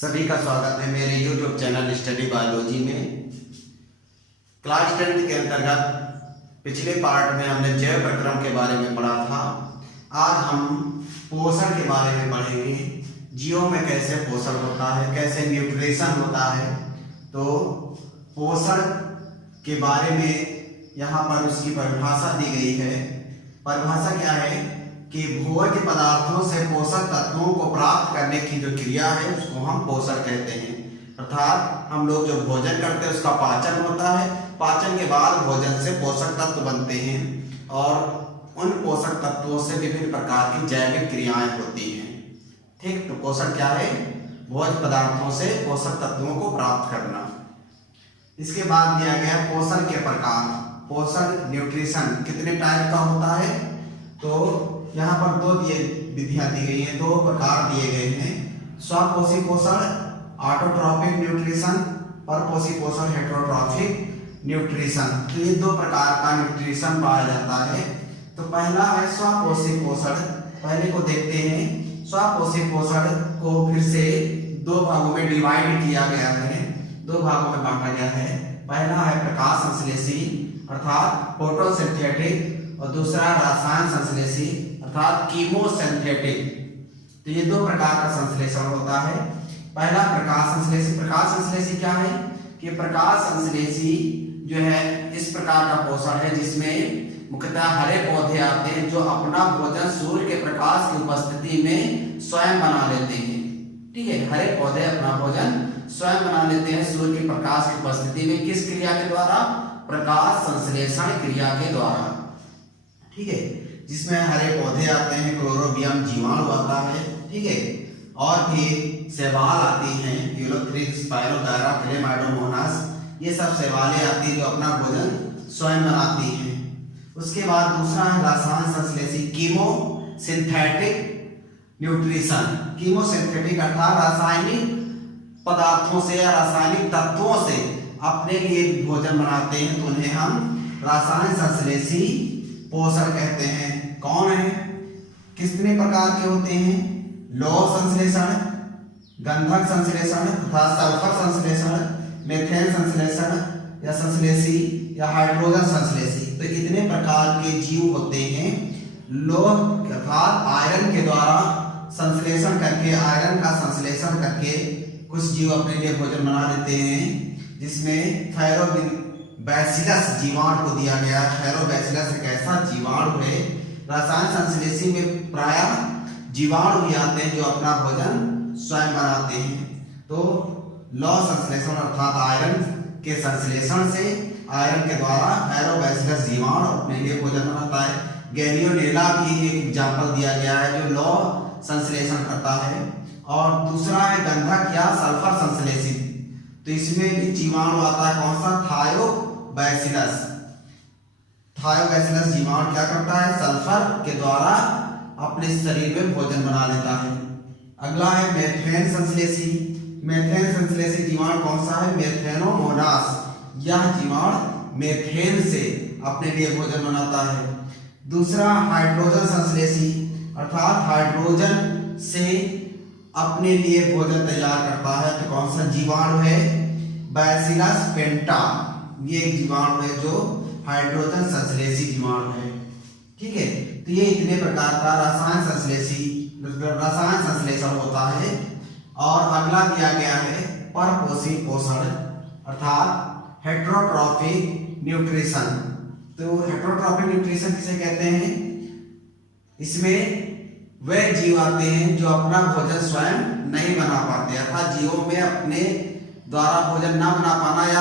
सभी का स्वागत है मेरे YouTube चैनल स्टडी बायोलॉजी में। क्लास 10 के अंतर्गत पिछले पार्ट में हमने जैव प्रक्रम के बारे में पढ़ा था। आज हम पोषण के बारे में पढ़ेंगे। जीवों में कैसे पोषण होता है, कैसे न्यूट्रिशन होता है। तो पोषण के बारे में यहाँ पर उसकी परिभाषा दी गई है। परिभाषा क्या है कि भोज्य पदार्थों से पोषक तत्वों को प्राप्त करने की जो क्रिया है उसको हम पोषण कहते हैं। अर्थात हम लोग जो भोजन करते हैं उसका पाचन होता है, पाचन के बाद भोजन से पोषक तत्व बनते हैं और उन पोषक तत्वों से विभिन्न प्रकार की जैविक क्रियाएं होती हैं। ठीक, तो पोषण क्या है? भोज्य पदार्थों से पोषक तत्वों को प्राप्त करना। इसके बाद दिया गया पोषण के प्रकार। पोषण न्यूट्रिशन कितने टाइप का होता है? तो यहाँ पर दो विधियां दी गई हैं, दो प्रकार दिए गए हैं। स्वपोषी पोषण ऑटोट्रॉफिक न्यूट्रिशन, परपोषी पोषण हेटेरोट्रॉफिक न्यूट्रिशन। तो ये दो प्रकार का न्यूट्रिशन पाया जाता है। तो पहला है स्वपोषी पोषण। पहले को देखते हैं। स्वपोषी पोषण को फिर से दो भागों में डिवाइड किया गया है, दो भागों में बांटा गया है। पहला है प्रकाश संश्लेषी अर्थात फोटोसिंथेटिक और दूसरा रसायन संश्लेषी अर्थात कीमोसिंथेटिक। तो ये दो प्रकार का संश्लेषण होता है। पहला प्रकाश संश्लेषी। प्रकाश संश्लेषी क्या है कि प्रकाश संश्लेषी जो है इस प्रकार का पोषण है जिसमें मुख्यतः हरे पौधे आते हैं जो अपना भोजन सूर्य के प्रकाश की उपस्थिति में स्वयं बना लेते हैं। ठीक है, हरे पौधे अपना भोजन स्वयं बना लेते हैं सूर्य के प्रकाश की उपस्थिति में। किस क्रिया के द्वारा? प्रकाश संश्लेषण क्रिया के द्वारा। ठीक है, जिसमें हरे पौधे आते हैं, क्लोरोबियम जीवाणु आता है। ठीक है, और भी शैवाल आती हैं, यूलोथ्रिक्स, स्पाइरोगायरा, फिलेमाइडोमोनास, ये सब शैवालें आती हैं जो अपना भोजन स्वयं बनाती हैं। उसके बाद दूसरा है रसायन संश्लेषी कीमोसिंथेटिक न्यूट्रिशन। कीमोसिंथेटिक अर्थात रासायनिक पदार्थों से या रासायनिक तत्वों से अपने लिए भोजन बनाते हैं, तो उन्हें हम रसायन संश्लेषी पोषण कहते हैं। कौन है? कितने प्रकार के होते हैं? लौह संश्लेषण, गंधक संश्लेषण तथा सल्फर संश्लेषण, मेथेन संश्लेषण या संश्लेषी या हाइड्रोजन संश्लेषी। तो इतने प्रकार के जीव होते हैं। लौह अर्थात आयरन के द्वारा संश्लेषण करके, आयरन का संश्लेषण करके कुछ जीव अपने लिए भोजन बना लेते हैं, जिसमें थैरोबैसिलस जीवाणु को दिया गया। थैरोबैसिलस एक ऐसा जीवाणु है। रसायन संश्लेषी में प्रायः जीवाणु भी आते हैं जो अपना भोजन स्वयं बनाते हैं। तो लौह संश्लेषण अर्थात आयरन के संश्लेषण से, आयरन के द्वारा थैरोबैसिलस जीवाणु अपने लिए भोजन बनाता है। गैलियोनेला भी एक एग्जाम्पल दिया गया है जो लौह संश्लेषण करता है। और दूसरा है गंधक या सल्फर संश्लेषी। तो इसमें भी जीवाणु आता है। कौन सा? थायोबैसिलस। थायोबैसिलस जीवाणु क्या करता है? सल्फर के द्वारा अपने शरीर में भोजन बना लेता है। अगला है मेथेन संश्लेषी। मेथेन संश्लेषी जीवाणु कौन सा है? मेथेनोमोनास। यह जीवाणु मेथेन से अपने लिए भोजन बनाता है। दूसरा हाइड्रोजन संश्लेषी अर्थात हाइड्रोजन से अपने लिए भोजन तैयार करता है। तो कौन सा जीवाणु है? बैसिलस पेंटा। ये एक जीवाणु है जो हाइड्रोजन संश्लेषी जीवाणु है। ठीक है, तो ये इतने प्रकार का रसायन संश्लेषण होता है। और अगला दिया गया है परपोषी पोषण अर्थात हेटेरोट्रॉफिक न्यूट्रिशन। तो हेटेरोट्रॉफिक न्यूट्रिशन किसे कहते हैं? इसमें वे जीव आते हैं जो अपना भोजन स्वयं नहीं बना पाते, अर्थात जीवों में अपने द्वारा भोजन न बना पाना या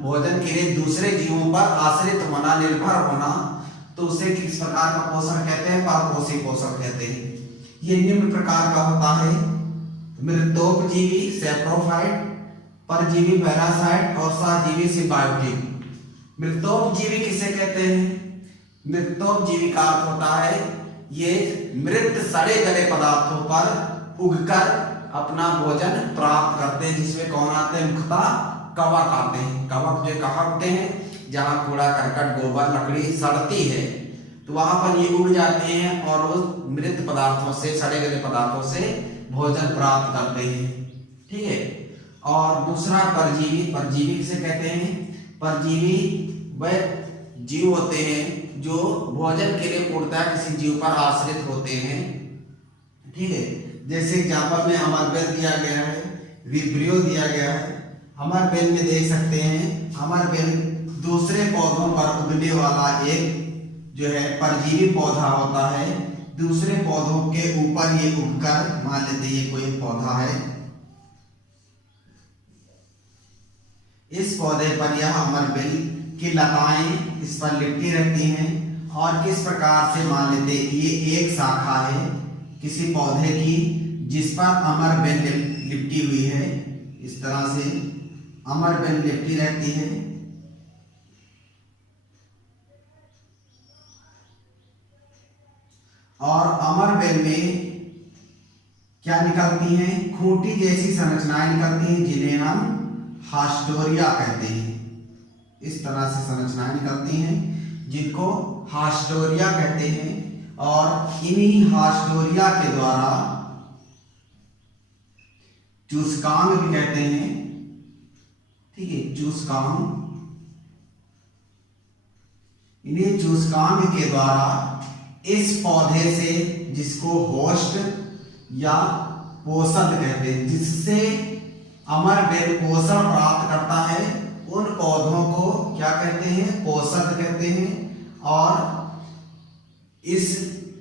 भोजन के लिए दूसरे जीवों पर आश्रित होना, निर्भर होना, तो उसे किस प्रकार का पोषण कहते हैं? परपोषी पोषण कहते हैं। ये निम्न प्रकार का होता है। मृतोपजीवी सैप्रोफाइट, परजीवी पैरासाइट और सहजीवी सिम्बायोटिक। मृतोपजीवी किसे कहते हैं? मृतोपजीवी का अर्थ होता है ये मृत सड़े गले पदार्थों पर उगकर अपना भोजन प्राप्त करते हैं, जिसमें कौन आते हैं? मुख्यतः कवक आते हैं। कवक जो कहाँ होते हैं? जहाँ कूड़ा करकट, गोबर, लकड़ी सड़ती है, तो वहां पर ये उग जाते हैं और उस मृत पदार्थों से, सड़े गले पदार्थों से भोजन प्राप्त करते हैं। ठीक है। और दूसरा परजीवी, परजीवी किसे कहते हैं? परजीवी वह जीव होते हैं जो भोजन के लिए पूर्णतः किसी जीव पर आश्रित होते हैं, ठीक है। जैसे एग्जाम्पल में अमरबेल दिया गया है, विब्रियो दिया गया है। अमरबेल में देख सकते हैं, अमरबेल दूसरे पौधों पर उगने वाला एक जो है परजीवी पौधा होता है। दूसरे पौधों के ऊपर ये उगकर, मान लेते हैं ये कोई पौधा है, इस पौधे पर यह अमरबेल की लताएं इस पर लिपटी रहती हैं। और किस प्रकार से, मान लेते ये एक शाखा है किसी पौधे की जिस पर अमरबेल लिपटी हुई है, इस तरह से अमरबेल लिपटी रहती है। और अमरबेल में क्या निकलती हैं? खूंटी जैसी संरचनाएं निकलती हैं जिन्हें हम हास्टोरिया कहते हैं। इस तरह से संरचनाएं निकलती हैं जिनको हास्टोरिया कहते हैं। और इन्हीं हास्टोरिया के द्वारा चूसकांग भी कहते हैं, ठीक है, चूसकांग, इन्हीं चूसकांग के द्वारा इस पौधे से, जिसको होस्ट या पोषक कहते हैं, जिससे अमरबेल पोषण प्राप्त करता है, उन पौधों को क्या कहते हैं? पोषक कहते हैं। और इस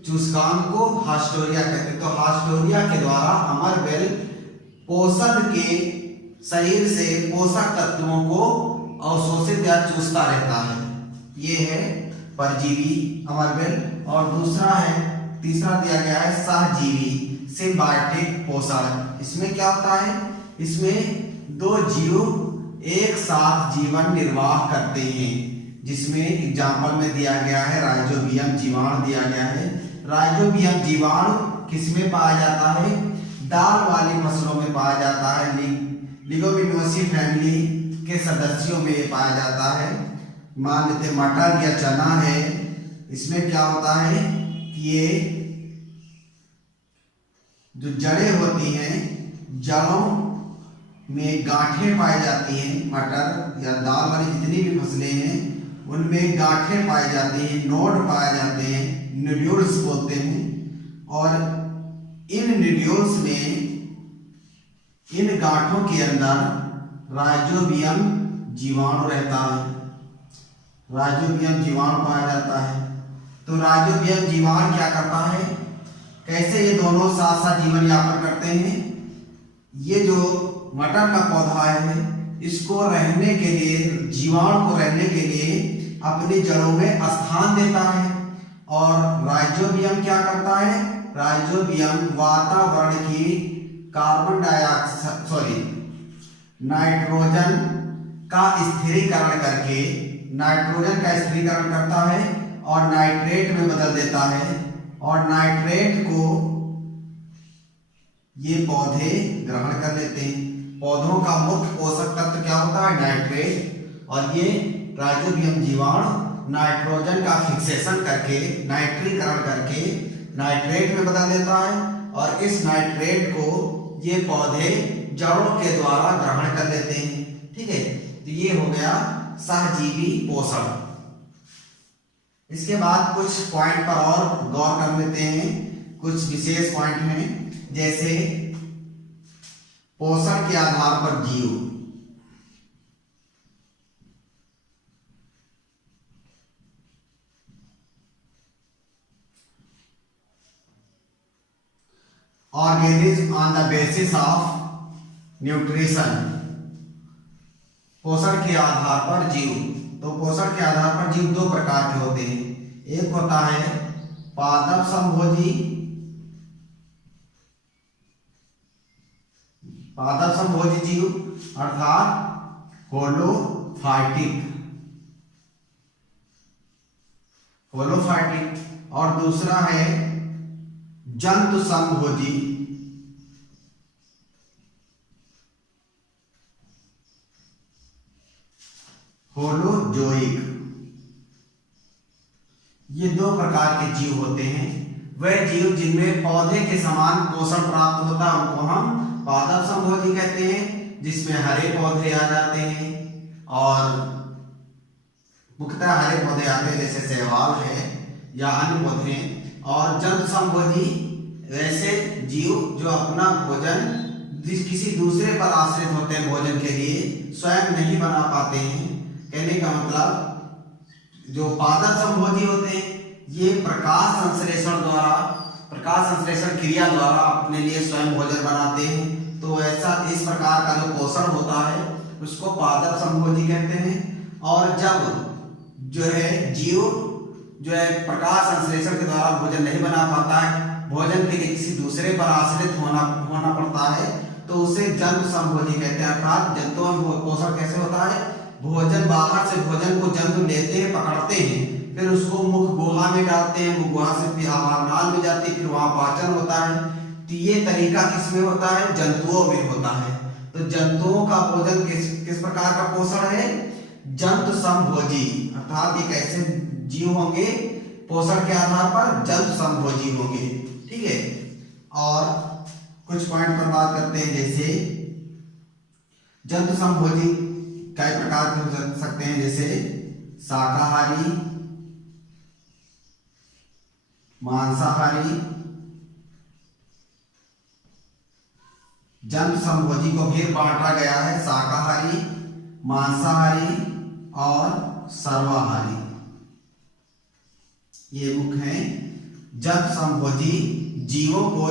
चूसकांग को हास्टोरिया कहते हैं। तो हास्टोरिया के द्वारा अमरबेल पोषक के शरीर से पोषक तत्वों को अवशोषित या चूसता रहता है। ये है परजीवी अमरबेल। और दूसरा है, तीसरा दिया गया है सहजीवी, सिम्बायोटिक पोषण। इसमें क्या होता है? इसमें दो जीव एक साथ जीवन निर्वाह करते हैं, जिसमें एग्जाम्पल में दिया गया है राइजोबियम जीवाणु दिया गया है। राइजोबियम जीवाणु किसमें पाया जाता है? दाल वाली फसलों में पाया जाता है। लिगोमिनोसी फैमिली के सदस्यों में पाया जाता है। मान लेते मटर या चना है, इसमें क्या होता है कि ये जो जड़ें होती हैं, जड़ों में गांठें पाई जाती हैं। मटर या दाल वाली जितनी भी फसलें हैं उनमें गांठें पाई जाती हैं, नोड पाए जाते हैं, नोड्यूल्स बोलते हैं। और इन नोड्यूल्स में, इन गांठों के अंदर राइजोबियम जीवाणु रहता है, राइजोबियम जीवाणु पाया जाता है। तो राइजोबियम जीवाणु क्या करता है? कैसे ये दोनों साथ साथ जीवन यापन करते हैं? ये जो मटर का पौधा है, इसको रहने के लिए, जीवाणु को रहने के लिए अपनी जड़ों में स्थान देता है। और राइजोबियम क्या करता है? राइजोबियम वातावरण की कार्बन डाइऑक्साइड, नाइट्रोजन का स्थिरीकरण करके, नाइट्रोजन का स्थिरीकरण करता है और नाइट्रेट में बदल देता है। और नाइट्रेट को ये पौधे ग्रहण कर लेते हैं। पौधों का मुख्य पोषक तत्व क्या होता है? नाइट्रेट। और ये राइजोबियम जीवाणु नाइट्रोजन का फिक्सेशन करके, नाइट्रीकरण करके नाइट्रेट में बदल देता है। और इस नाइट्रेट को ये पौधे जड़ों के द्वारा ग्रहण कर लेते हैं, ठीक है। तो ये हो गया सहजीवी पोषण। इसके बाद कुछ पॉइंट पर और गौर कर लेते हैं। कुछ विशेष पॉइंट हैं, जैसे पोषण के आधार पर जीव, organism on the basis of nutrition. पोषण के आधार पर जीव, तो पोषण के आधार पर जीव दो प्रकार के होते हैं। एक होता है पादप संभोजी, पादप संभोजी जीव अर्थात होलोफाइटिक, होलोफाइटिक। और दूसरा है जंतु संभोजी, होलोजोइक। ये दो प्रकार के जीव होते हैं। वह जीव जिनमें पौधे के समान पोषण प्राप्त होता है उनको हम पादप संभोजी कहते हरे पौधे आ जाते हैं, और मुख्यतः हरे पौधे आते हैं जैसे शैवाल है या अन्य पौधे। और जंतु संभोजी वैसे जीव जो अपना भोजन किसी दूसरे पर आश्रित होते हैं भोजन के लिए, स्वयं नहीं बना पाते हैं। कहने का मतलब जो पादप संभोजी होते हैं ये प्रकाश संश्लेषण क्रिया द्वारा अपने लिए स्वयं भोजन बनाते हैं। तो ऐसा इस प्रकार का जो पोषण होता है उसको पादप संभोजी कहते हैं। और जब जो है जीव जो है प्रकाश संश्लेषण के द्वारा भोजन नहीं बना पाता है, भोजन के लिए किसी दूसरे पर आश्रित होना पड़ता है, तो उसे जंतु संभोजी कहते हैं। अर्थात जंतुओं में पोषण कैसे होता है, भोजन बाहर से भोजन को जंतु लेते हैं, पकड़ते हैं, फिर उसको मुख गुहा में डालते हैं, मुख गुहा से फिर आहार नाल में जाती है, फिर वहां पाचन होता है। तो ये तरीका किसमें होता है, जंतुओं में होता है। तो जंतुओं का भोजन किस प्रकार का पोषण है, जंतु संभोजी। अर्थात ये कैसे जीव होंगे, पोषण के आधार पर जंतु संभोजी होंगे। ठीक है, और कुछ पॉइंट पर बात करते हैं। जैसे जंतु संभोजी कई प्रकार के हो सकते हैं, जैसे शाकाहारी, मांसाहारी। जंतु संभोजी को फिर बांटा गया है शाकाहारी, मांसाहारी और सर्वाहारी। ये मुख्य हैं। जंतु संभोजी जीवों को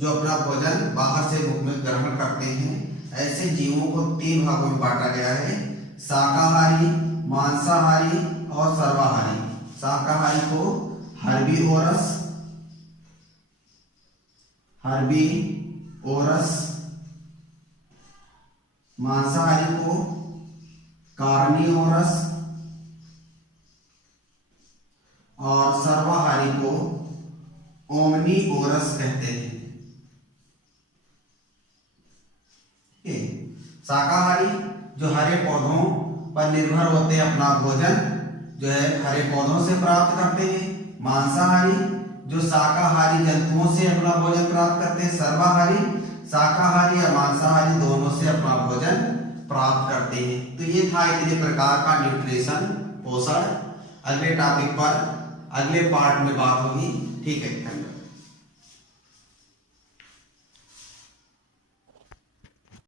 जो अपना भोजन बाहर से मुख में ग्रहण करते हैं, ऐसे जीवों को 3 भागों में बांटा गया है, शाकाहारी, मांसाहारी और सर्वाहारी। शाकाहारी को हर्बीवोरस, मांसाहारी को कार्निवोरस और सर्वाहारी को ओमनीवोरस कहते हैं। शाकाहारी जो हरे पौधों पर निर्भर होते हैं, अपना भोजन जो है हरे पौधों से प्राप्त करते हैं। मांसाहारी जो शाकाहारी जंतुओं से अपना भोजन प्राप्त करते हैं। सर्वाहारी शाकाहारी या मांसाहारी दोनों से अपना भोजन प्राप्त करते हैं। तो ये था इतने प्रकार का न्यूट्रिशन, पोषण। अगले टॉपिक पर अगले पार्ट में बात होगी। ठीक है, धन्यवाद।